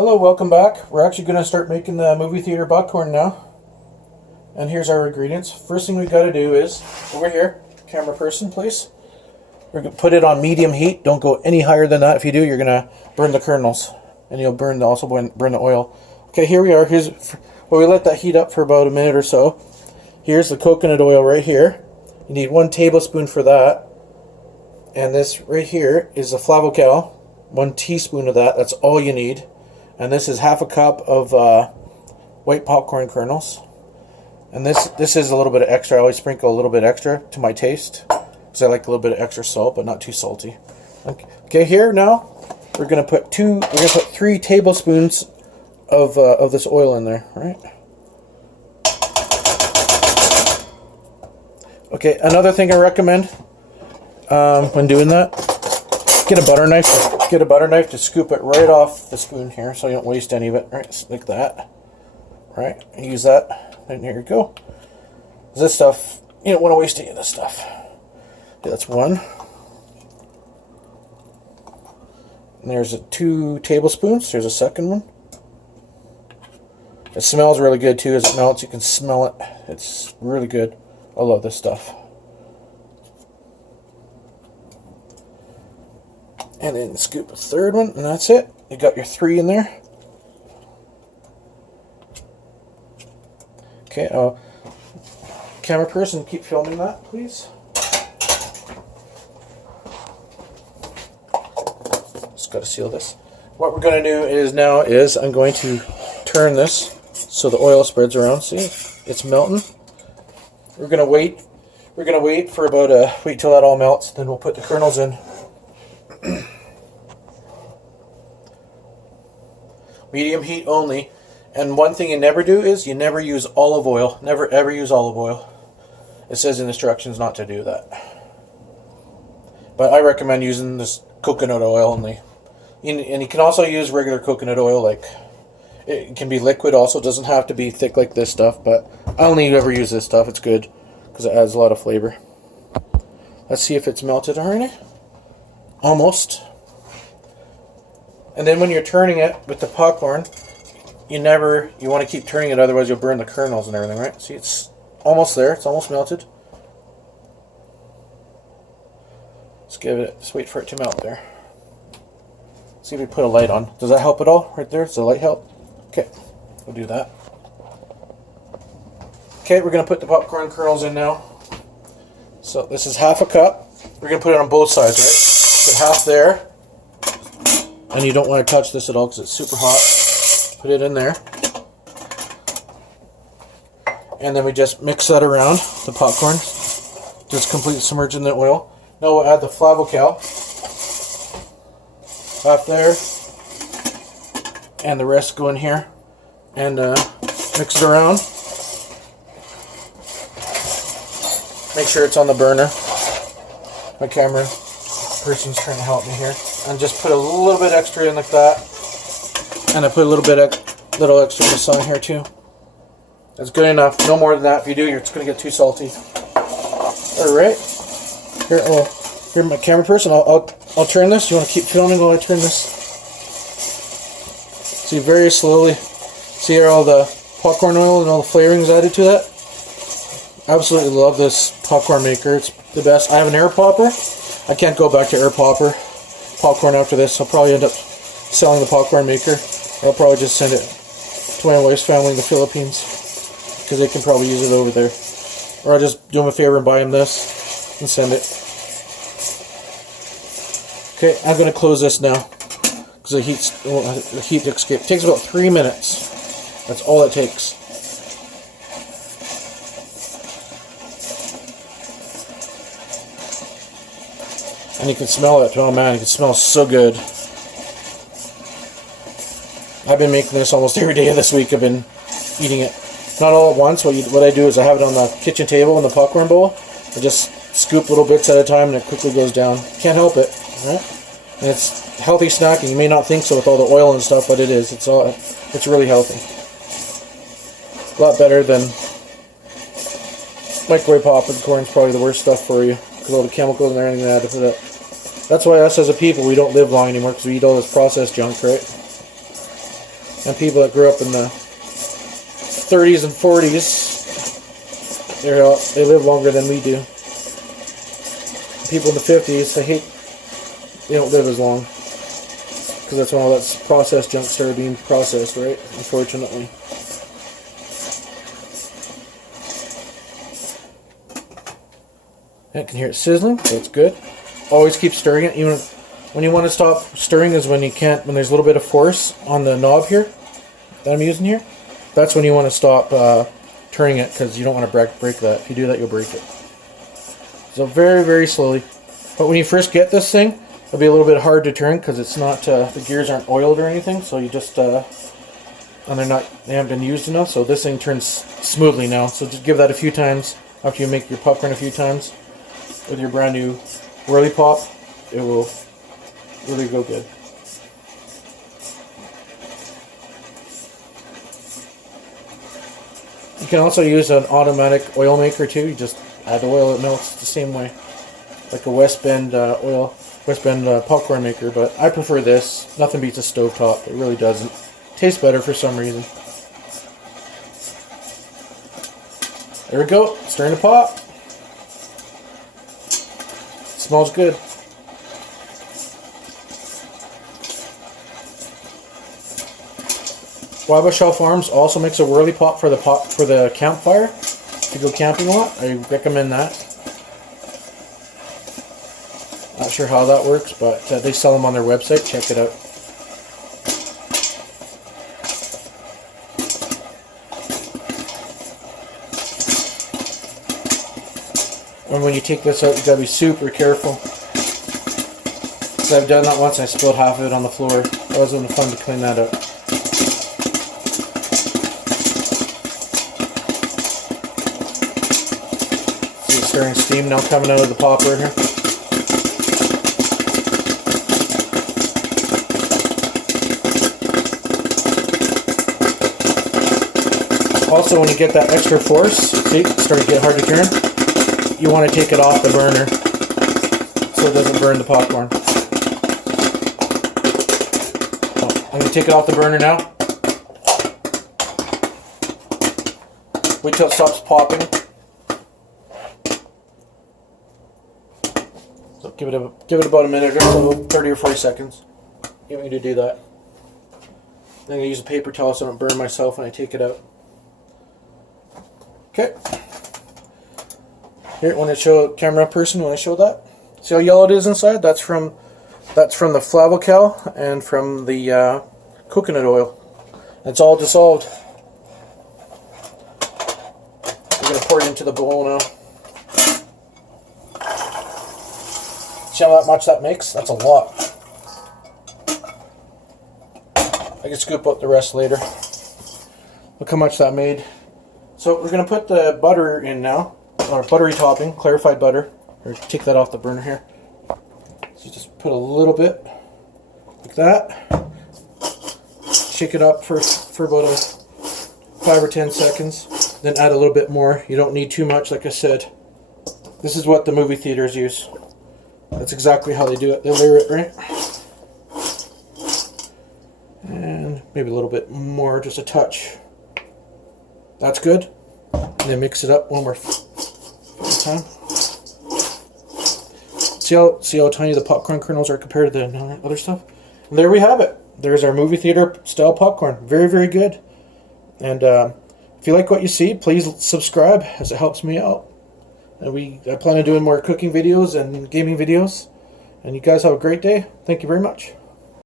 Hello, welcome back. We're actually going to start making the movie theater popcorn now. And here's our ingredients. First thing we got to do is, over here, camera person, please. We're going to put it on medium heat. Don't go any higher than that. If you do, you're going to burn the kernels. And you'll burn the oil. Okay, here we are. We let that heat up for about a minute or so. Here's the coconut oil right here. You need 1 tablespoon for that. And this right here is the Flavocal. 1 teaspoon of that. That's all you need. And this is half a cup of white popcorn kernels. And this is a little bit of extra. I always sprinkle a little bit extra to my taste, because I like a little bit of extra salt, but not too salty. Okay, here now we're gonna put 3 tablespoons of this oil in there, right? Okay, another thing I recommend when doing that, get a butter knife. Get a butter knife to scoop it right off the spoon here, so you don't waste any of it. Right, like that. Right, use that, and here you go. This stuff, you don't want to waste any of this stuff. Okay, that's 1. And there's 2 tablespoons. There's a second one. It smells really good too as it melts. You can smell it. It's really good. I love this stuff. And then scoop a third one, and that's it. You got your 3 in there. Okay, camera person, keep filming that, please. Just got to seal this. What we're going to do is I'm going to turn this so the oil spreads around. See, it's melting. We're going to wait. We're going to wait for wait till that all melts. Then we'll put the kernels in. Medium heat only. And one thing you never do is you never use olive oil. Never ever use olive oil. It says in instructions not to do that. But I recommend using this coconut oil only. And you can also use regular coconut oil, like it can be liquid also. It doesn't have to be thick like this stuff, but I only ever use this stuff. It's good because it adds a lot of flavor. Let's see if it's melted already. Almost. And then when you're turning it with the popcorn, you want to keep turning it, otherwise you'll burn the kernels and everything, right? See, it's almost there. It's almost melted. Just wait for it to melt there. See if we put a light on. Does that help at all? Right there? Does the light help? Okay, we'll do that. Okay, we're going to put the popcorn kernels in now. So this is half a cup. We're going to put it on both sides, right? Put half there. And you don't want to touch this at all because it's super hot. Put it in there. And then we just mix that around, the popcorn. Just completely submerge in the oil. Now we'll add the Flavocal. Half there. And the rest go in here. And mix it around. Make sure it's on the burner. My camera person's trying to help me here. And just put a little bit extra in like that. And I put a little extra on the side here too. That's good enough. No more than that. If you do, it's going to get too salty. Alright. Here, my camera person, I'll turn this. You want to keep filming while I turn this? See, very slowly. See here all the popcorn oil and all the flavorings added to that? Absolutely love this popcorn maker. It's the best. I have an air popper. I can't go back to air popcorn after this. I'll probably end up selling the popcorn maker. I'll probably just send it to my wife's family in the Philippines, because they can probably use it over there. Or I'll just do them a favor and buy them this and send it. Okay, I'm going to close this now because the heat escape. It takes about 3 minutes. That's all it takes. And you can smell it. Oh man, it smells so good. I've been making this almost every day of this week. I've been eating it. Not all at once. What I do is I have it on the kitchen table in the popcorn bowl. I just scoop little bits at a time and it quickly goes down. Can't help it. Right? And it's healthy snacking. You may not think so with all the oil and stuff, but it is. It's really healthy. A lot better than microwave popcorn. Is probably the worst stuff for you because all the chemicals and everything they add to it. That's why us as a people, we don't live long anymore, because we eat all this processed junk, right? And people that grew up in the 30s and 40s, they live longer than we do. People in the 50s, they don't live as long. Because that's when all that processed junk started being processed, right? Unfortunately. I can hear it sizzling, so it's good. Always keep stirring it. Even when you want to stop stirring is when there's a little bit of force on the knob here that I'm using here. That's when you want to stop turning it, because you don't want to break that. If you do that, you'll break it. So very, very slowly. But when you first get this thing, it'll be a little bit hard to turn because it's not the gears aren't oiled or anything. So you just and they haven't been used enough. So this thing turns smoothly now. So just give that a few times after you make your popcorn a few times with your brand new Whirly Pop. It will really go good. You can also use an automatic oil maker too. You just add oil, it melts the same way, like a West Bend popcorn maker. But I prefer this. Nothing beats a stovetop. It really doesn't. Tastes better for some reason. There we go. Starting to pop. Smells good. Wabasha Farms also makes a Whirly Pop for the campfire. If you go camping a lot, I recommend that. Not sure how that works, but they sell them on their website. Check it out. And when you take this out, you gotta be super careful. So I've done that once. I spilled half of it on the floor. That wasn't fun to clean that up. Stirring steam now coming out of the popper here. Also, when you get that extra force, see, it's starting to get hard to turn, you want to take it off the burner so it doesn't burn the popcorn. So, I'm going to take it off the burner now. Wait till it stops popping. So give it about a minute or so, 30 or 40 seconds. Get me to do that. Then I'm going to use a paper towel so I don't burn myself when I take it out. Okay. Here, when I show camera person, when I show that, see how yellow it is inside? That's from the Flavocal and from the coconut oil. It's all dissolved. We're going to pour it into the bowl now. See how much that makes? That's a lot. I can scoop out the rest later. Look how much that made. So we're going to put the butter in now, or buttery topping, clarified butter. Or take that off the burner here. So just put a little bit, like that. Shake it up for about 5 or 10 seconds. Then add a little bit more. You don't need too much, like I said. This is what the movie theaters use. That's exactly how they do it. They layer it, right? And maybe a little bit more, just a touch. That's good. And then mix it up one more time. See how tiny the popcorn kernels are compared to the other stuff? And there we have it. There's our movie theater style popcorn. Very, very good. And if you like what you see, please subscribe, as it helps me out. And I plan on doing more cooking videos and gaming videos. And you guys have a great day. Thank you very much.